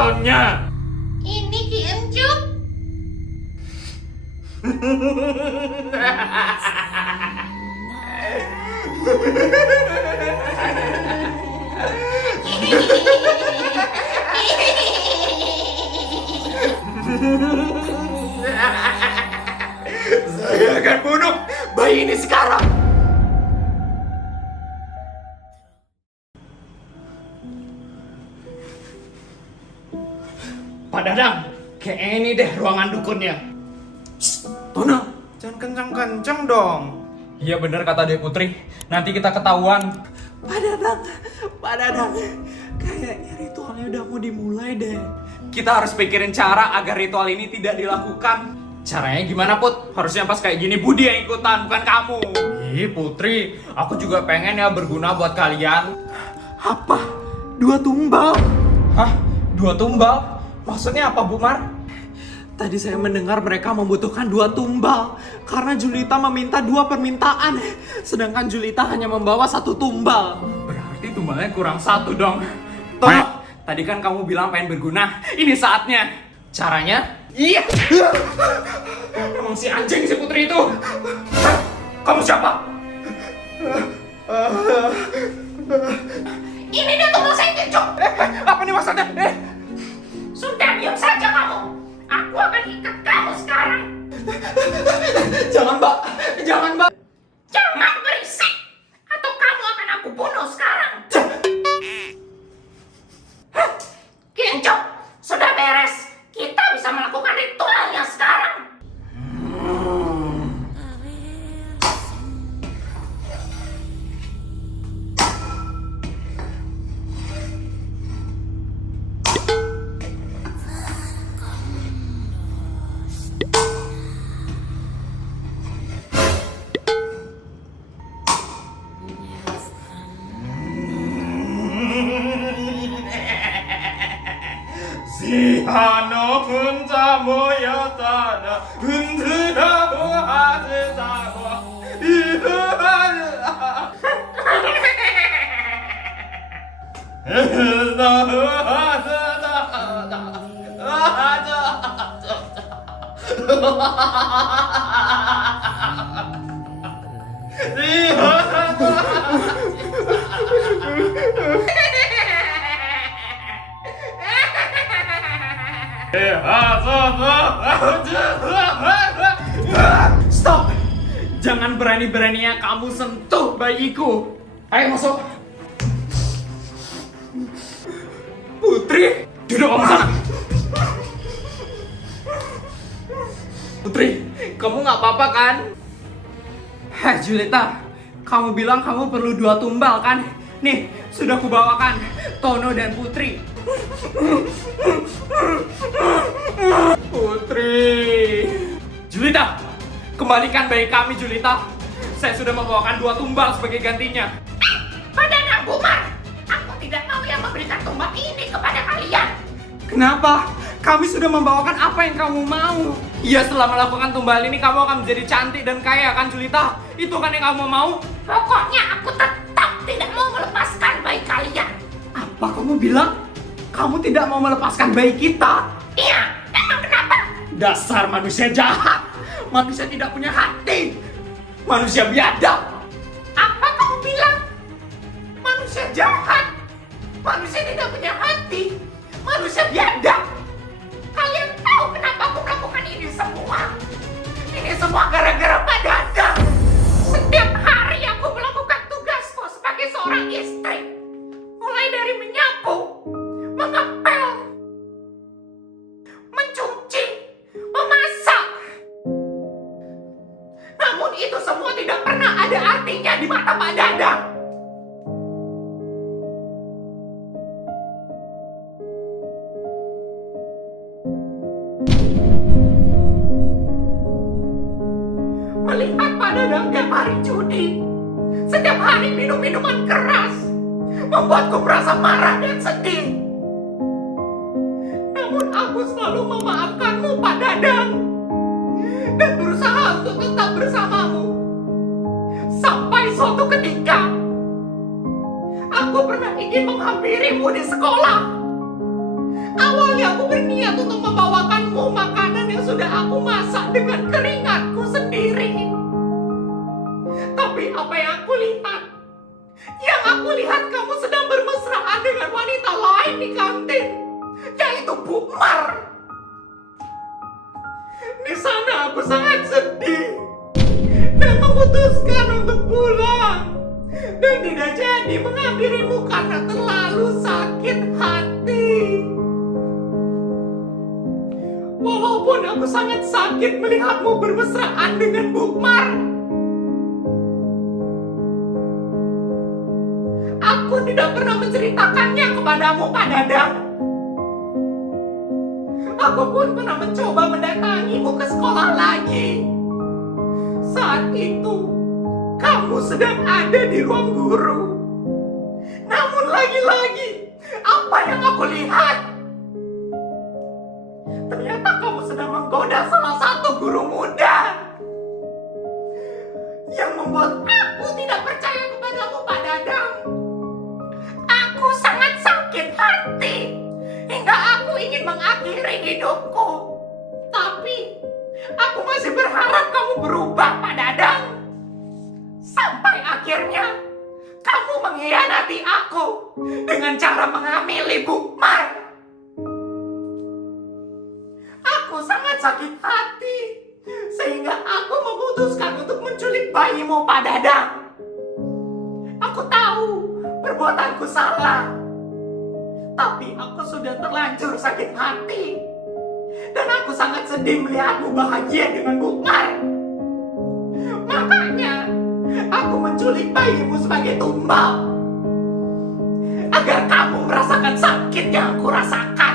ritualnya. Ini Ki Encup. Saya akan bunuh bayi ini sekarang. Pak Dadang, kayak ini deh ruangan dukunnya. Tono, Jangan kencang-kencang dong. Iya bener kata Dewi Putri, nanti kita ketahuan. Pak Dadang, kayaknya ritualnya udah mau dimulai deh. Kita harus pikirin cara agar ritual ini tidak dilakukan. Caranya gimana, Put? Harusnya pas kayak gini Budi yang ikutan, bukan kamu. Ih Putri, aku juga pengen ya berguna buat kalian. Apa? 2 tumbal? Hah? 2 tumbal? Maksudnya apa Bu Mar? Tadi saya mendengar mereka membutuhkan 2 tumbal karena Julita meminta 2 permintaan, sedangkan Julita hanya membawa 1 tumbal. Berarti tumbalnya kurang 1 dong. Toh, tadi kan kamu bilang pengen berguna. Ini saatnya. Caranya? Iya. Emang si anjing si Putri itu. Kamu siapa? Ini dia tumbal saya Ki Encup. Apa nih maksudnya? Sudah diam saja kamu. Aku akan ikat kamu sekarang. Jangan, Mbak. Jangan, Mbak. Jangan berisik, atau kamu akan aku bunuh sekarang. Ki Encup, sudah beres. Kita bisa melakukan ritualnya sekarang. Si Hano 혼자 모였다나 흔들어 보아주자고 Stop! Jangan berani-beraninya kamu sentuh bayiku. Ayo masuk. Putri, duduk kamu sana. Putri, kamu nggak apa-apa kan? Heh, Julita, kamu bilang kamu perlu 2 tumbal kan? Nih, sudah kubawakan Tono dan Putri. Putri, Julita, kembalikan bayi kami, Julita. Saya sudah membawakan 2 tumbal sebagai gantinya. Pak Dadang, Bu Mar, aku tidak mau yang memberikan tumbal ini kepada kalian. Kenapa? Kami sudah membawakan apa yang kamu mau. Iya, setelah melakukan tumbal ini kamu akan menjadi cantik dan kaya kan, Julita? Itu kan yang kamu mau? Pokoknya aku tetap tidak mau melepaskan bayi kalian. Apa kamu bilang? Kamu tidak mau melepaskan bayi kita? Iya, emang kenapa? Dasar manusia jahat. Manusia tidak punya hati. Manusia biadab. Apa kamu bilang? Manusia jahat. Manusia tidak punya hati. Manusia biadab. Kalian tahu kenapa aku melakukan ini semua? Ini semua gara-gara Pak Dadang. Setiap hari aku melakukan tugasku sebagai seorang istri. Mulai dari menyapu, mengepel, mencuci, memasak. Namun itu semua tidak pernah ada artinya di mata Pak Dadang. Melihat Pak Dadang tiap hari judi, setiap hari minum minuman keras, membuatku merasa marah dan sedih. Namun aku selalu memaafkanmu, Pak Dadang, dan berusaha untuk tetap bersamamu. Sampai suatu ketika, aku pernah ingin menghampirimu di sekolah. Awalnya aku berniat untuk membawakanmu makanan yang sudah aku masak dengan keringatku sendiri. Tapi apa yang aku lihat? Yang aku lihat kamu sedang bermesraan dengan wanita lain di kantin, yaitu Bu Mar. Di sana aku sangat sedih dan memutuskan untuk pulang dan tidak jadi menghampirimu karena terlalu sakit hati. Walaupun aku sangat sakit melihatmu bermesraan dengan Bu Mar, aku tidak pernah menceritakannya kepadamu, Pak Dadang. Aku pun pernah mencoba mendatangimu ke sekolah lagi. Saat itu, kamu sedang ada di ruang guru. Namun lagi-lagi, apa yang aku lihat? Ternyata kamu sedang menggoda salah satu guru muda. Yang membuat aku tidak percaya kepadamu, Pak Dadang. Aku sangat sakit hati hingga aku ingin mengakhiri hidupku. Tapi aku masih berharap kamu berubah, Pak Dadang. Sampai akhirnya kamu mengkhianati aku dengan cara menghamili Bu Mar. Aku sangat sakit hati sehingga aku memutuskan untuk menculik bayimu, Pak Dadang. Aku tahu perbuatanku salah, tapi aku sudah terlanjur sakit hati. Dan aku sangat sedih melihatmu bahagia dengan Bu Mar. Makanya aku menculik bayimu sebagai tumbal, agar kamu merasakan sakit yang aku rasakan.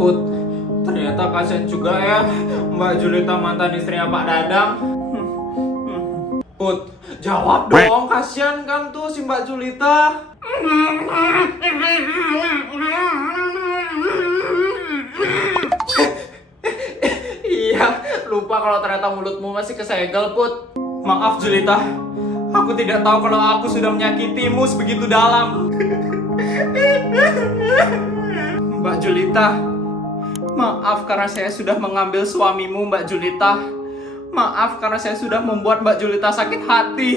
Put, ternyata kasihan juga ya Mbak Julita mantan istrinya Pak Dadang. Put, jawab dong, kasihan kan tuh si Mbak Julita. Iya, lupa kalau ternyata mulutmu masih kesegel, Put. Maaf Julita, aku tidak tahu kalau aku sudah menyakitimu sebegitu dalam. Mbak Julita, maaf karena saya sudah mengambil suamimu, Mbak Julita. Maaf karena saya sudah membuat Mbak Julita sakit hati.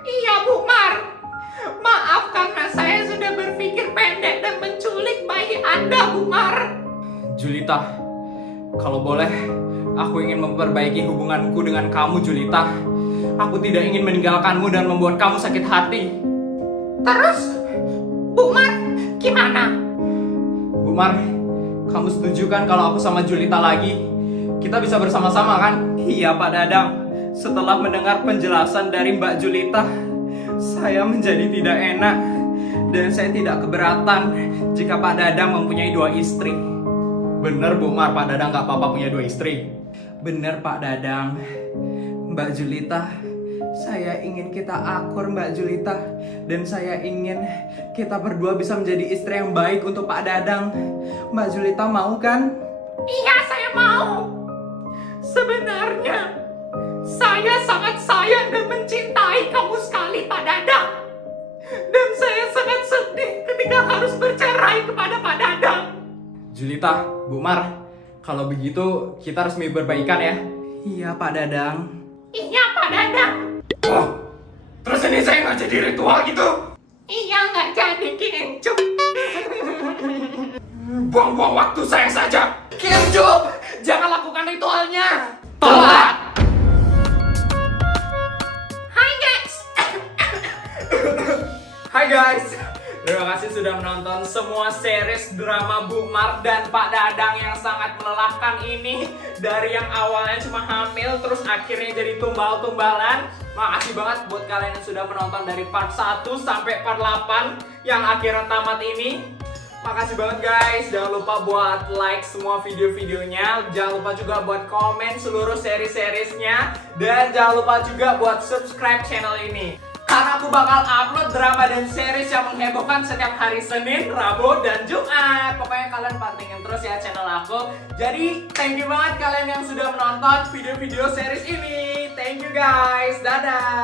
Iya, Bu Mar. Maaf karena saya sudah berpikir pendek dan menculik bayi Anda, Bu Mar. Julita, kalau boleh, aku ingin memperbaiki hubunganku dengan kamu, Julita. Aku tidak ingin meninggalkanmu dan membuat kamu sakit hati. Terus, Bu Mar, gimana? Bu Mar, kamu setuju kan kalau aku sama Julita lagi? Kita bisa bersama-sama kan? Iya Pak Dadang, setelah mendengar penjelasan dari Mbak Julita, saya menjadi tidak enak. Dan saya tidak keberatan jika Pak Dadang mempunyai 2 istri. Bener Bu Mar, Pak Dadang gak apa-apa punya 2 istri. Bener Pak Dadang. Mbak Julita, saya ingin kita akur Mbak Julita. Dan saya ingin kita berdua bisa menjadi istri yang baik untuk Pak Dadang. Mbak Julita mau kan? Iya, saya mau. Sebenarnya, saya sangat sayang dan mencintai kamu sekali, Pak Dadang. Dan saya sangat sedih ketika harus bercerai kepada Pak Dadang. Julita, Bu Mar, kalau begitu kita resmi berbaikan ya? Iya Pak Dadang. Iya, Pak Dadang. Oh, terus ini saya nggak jadi ritual gitu? Iya, nggak jadi, Ki Encup. Buang-buang waktu saya saja. Ki Encup, jangan lakukan ritualnya. Tolak! Hai, guys. Hai guys, terima kasih sudah menonton semua series drama Bu Mar dan Pak Dadang yang sangat melelahkan ini. Dari yang awalnya cuma hamil, terus akhirnya jadi tumbal-tumbalan. Makasih banget buat kalian yang sudah menonton dari part 1 sampai part 8 yang akhirnya tamat ini. Makasih banget guys, jangan lupa buat like semua video-videonya. Jangan lupa juga buat komen seluruh seri-seriesnya. Dan jangan lupa juga buat subscribe channel ini. Karena aku bakal upload drama dan series yang menghebohkan setiap hari Senin, Rabu, dan Jumat. Pokoknya kalian pantengin terus ya channel aku. Jadi thank you banget kalian yang sudah menonton video-video series ini. Thank you guys, dadah.